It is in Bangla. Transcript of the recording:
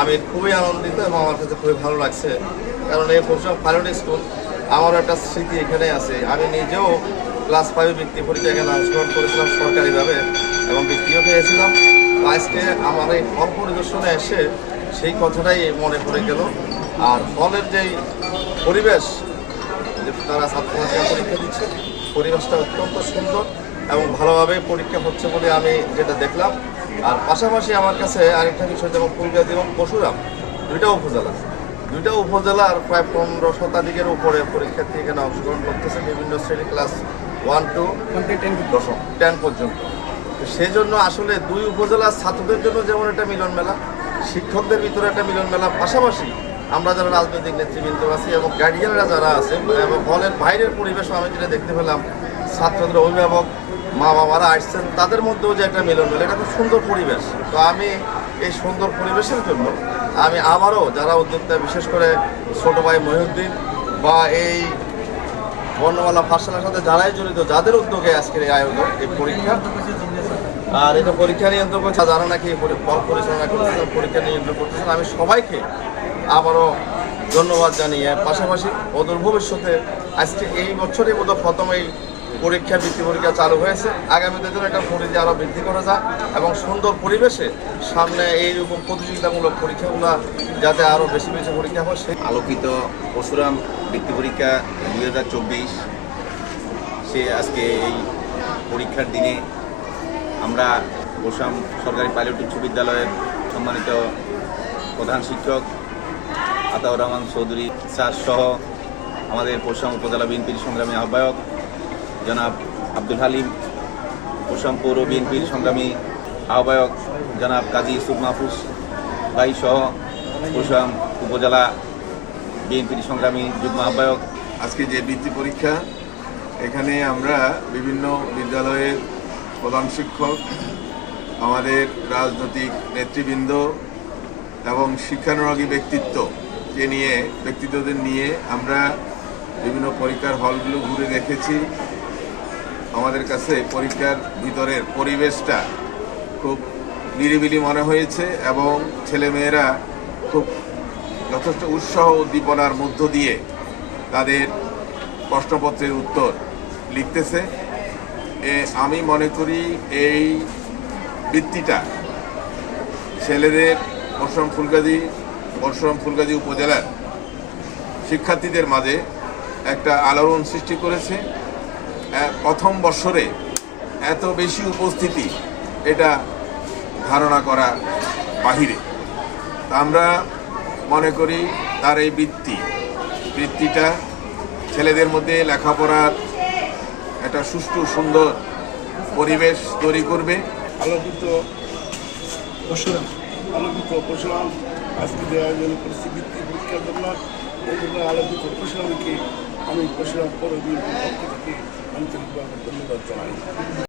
আমি খুবই আনন্দিত এবং আমার কাছে খুবই ভালো লাগছে, কারণ এই পরশুরাম পাইলট স্কুল আমার একটা স্মৃতি এখানে আছে। আমি নিজেও ক্লাস 5 বৃত্তি পরীক্ষা এখানে অংশগ্রহণ করেছিলাম সরকারিভাবে এবং বৃত্তিও পেয়েছিলাম। তো আজকে আমার এই হল পরিদর্শনে এসে সেই কথাটাই মনে পড়ে গেল। আর হলের যেই পরিবেশ, যে তারা ছাত্রছাত্রীরা পরীক্ষা দিচ্ছে, পরিবেশটা অত্যন্ত সুন্দর এবং ভালোভাবে পরীক্ষা হচ্ছে বলে আমি যেটা দেখলাম। আর পাশাপাশি আমার কাছে আরেকটা বিষয়, যেমন ফুলগাজী এবং পরশুরাম দুইটা উপজেলার প্রায় 15 শতাধিকের উপরে পরীক্ষার্থী এখানে অংশগ্রহণ করতেছে, বিভিন্ন শ্রেণী ক্লাস 1 to 10 পর্যন্ত। তো সেই জন্য আসলে দুই উপজেলার ছাত্রদের জন্য যেমন একটা মিলন মেলা, শিক্ষকদের ভিতরে একটা মিলন মেলা, পাশাপাশি আমরা যারা রাজনৈতিক নেতৃবৃন্দ আছি এবং গার্ডিয়ানরা যারা আছে এবং হলের বাইরের পরিবেশও আমি যেটা দেখতে পেলাম, ছাত্রদের অভিভাবক মা বাবারা আসছেন, তাদের মধ্যেও যে একটা মিলন মেলা, এটা খুব সুন্দর পরিবেশ। তো আমি এই সুন্দর পরিবেশের জন্য আমি আবারও যারা উদ্যোক্তা, বিশেষ করে ছোট ভাই মহিউদ্দিন বা এই বর্ণমালা পাঠশালার সাথে যারাই জড়িত, যাদের উদ্যোগে আজকের এই আয়োজন, এই পরীক্ষা, আর এটা পরীক্ষা নিয়ন্ত্রণ করছে যারা নাকি ফল পরিচালনা করতেছেন, পরীক্ষা নিয়ন্ত্রণ করতেছেন, আমি সবাইকে আবারও ধন্যবাদ জানিয়ে পাশাপাশি অদূর ভবিষ্যতে আজকে এই বছরই বোধহয় প্রথম এই বৃত্তি পরীক্ষা চালু হয়েছে, আগামীতে জন্য একটা পরিধি আরও বৃদ্ধি করা যায় এবং সুন্দর পরিবেশে সামনে এইরকম প্রতিযোগিতামূলক পরীক্ষাগুলো যাতে আরও বেশি বেশি পরীক্ষা হয়। সেই আলোকিত পরশুরাম বৃত্তি পরীক্ষা 2024 সে আজকে এই পরীক্ষার দিনে আমরা পরশুরাম সরকারি পাইলট উচ্চ বিদ্যালয়ের সম্মানিত প্রধান শিক্ষক আতাউর রহমান চৌধুরী স্যার সহ আমাদের পরশুরাম উপজেলা বিএনপির সংগ্রামী আহ্বায়ক জনাব আব্দুল হালিম, পরশুরাম পৌর বিএনপির সংগ্রামী আহ্বায়ক জনাব কাজী ইউসুফ মাহফুজ ভাই সহ পরশুরাম উপজেলা বিএনপির সংগ্রামী যুগ্ম আহ্বায়ক। আজকে যে বৃত্তি পরীক্ষা, এখানে আমরা বিভিন্ন বিদ্যালয়ের প্রধান শিক্ষক, আমাদের রাজনৈতিক নেতৃবৃন্দ এবং শিক্ষানুরাগী ব্যক্তিত্বদের নিয়ে আমরা বিভিন্ন পরীক্ষার হলগুলো ঘুরে দেখেছি। আমাদের কাছে পরীক্ষার ভিতরের পরিবেশটা খুব নিরিবিলি মনে হয়েছে এবং ছেলেমেয়েরা খুব যথেষ্ট উৎসাহ উদ্দীপনার মধ্য দিয়ে তাদের প্রশ্নপত্রের উত্তর লিখতেছে। আমি মনে করি এই বৃত্তিটা ছেলেদের পরশুরাম ফুলগাজী উপজেলার শিক্ষার্থীদের মাঝে একটা আলোড়ন সৃষ্টি করেছে। প্রথম বৎসরে এত বেশি উপস্থিতি, এটা ধারণা করা বাহিরে। আমরা মনে করি তার এই বৃত্তিটা ছেলেদের মধ্যে লেখাপড়ার একটা সুষ্ঠু সুন্দর পরিবেশ তৈরি করবে। আলোকিত পরশুরাম আজকে যে আয়োজন করেছি বৃত্তি পরীক্ষার জন্য, এই জন্য আলোকিত পরশুরামকে আমি পরশুরাম পৌর বিএনপির পক্ষ থেকে আন্তরিকভাবে ধন্যবাদ জানাই।